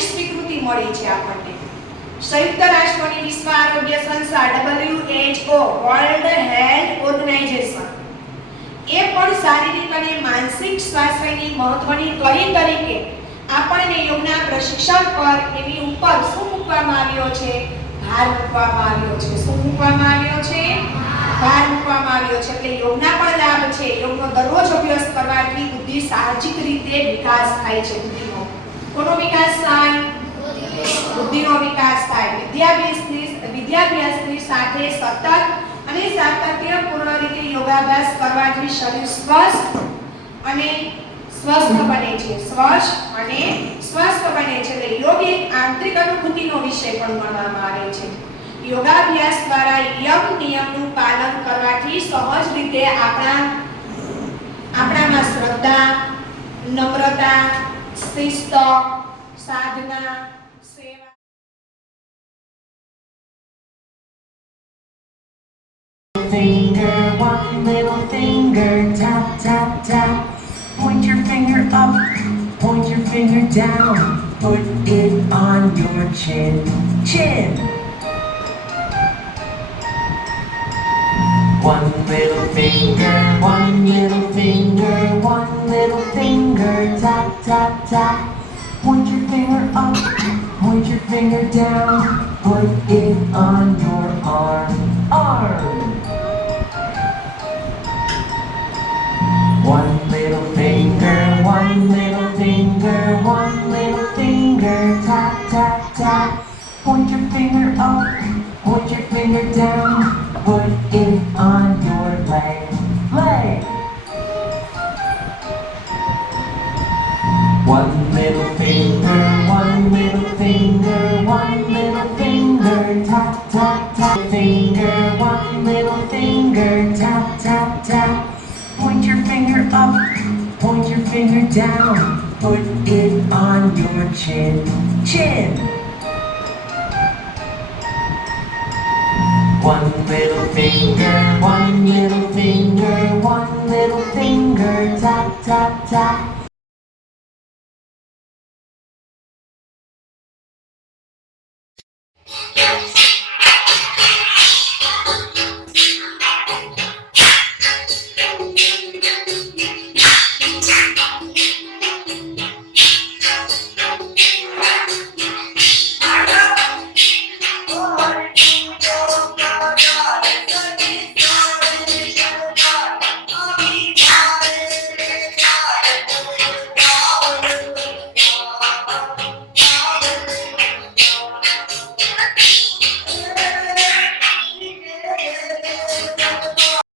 વૈજ્ઞાનિક સ્વીકૃતિ મળી છે આપણને. સંયુક્ત રાષ્ટ્રોની વિશ્વ આરોગ્ય સંસ્થા WHO વર્લ્ડ હેલ્થ ઓર્ગેનાઇઝેશન એ પણ શારીરિક અને માનસિક સ્વાસ્થ્યની મહત્વની કડી તરીકે આપણને યોગના પ્રશિક્ષણ પર એની ઉપર શું મૂકવામાં આવ્યો છે? ભાર મૂકવામાં આવ્યો છે. શું મૂકવામાં આવ્યો છે? ભાર મૂકવામાં આવ્યો છે. એટલે યોગના પણ લાભ છે. યોગનો દરરોજ અભ્યાસ કરવાથી બુદ્ધિ સાહજિક રીતે વિકાસ થાય છે. બુદ્ધિનો કોનો વિકાસ થાય? બુદ્ધિનો વિકાસ થાય. વિદ્યાભ્યાસની સાથે સતત અને સાતત્યપૂર્ણ રીતે યોગાભ્યાસ કરવાથી શરીર સ્વસ્થ અને સ્વસ્થ બને છે. સ્વસ્થ અને સ્વસ્થ બને છે. એટલે યોગ એક આંતરિક અનુભૂતિનો વિષય પણ ગણવામાં આવે છે. યોગાભ્યાસ દ્વારા નિયમનું પાલન કરવાથી સહજ રીતે આપણામાં શ્રદ્ધા, નમ્રતા, શિસ્ત, સાધના, સેવા finger, one little finger, tap, tap, tap. Point your finger up, point your finger down. Put it on your chin, chin. One little finger, one little finger, one little finger, tap, tap, tap. Point your finger up, point your finger down. Put it on your arm, arm. One little finger, one little finger, one little finger, tap, tap, tap. Point your finger up, point your finger down. Put it on your leg, leg. One little finger, one little finger, one little finger, tap, tap, tap. Finger, one little finger, tap, tap, tap. Point your finger up, point your finger down. Put it on your chin, chin. One little finger, one little finger, one little finger, tap, tap, tap.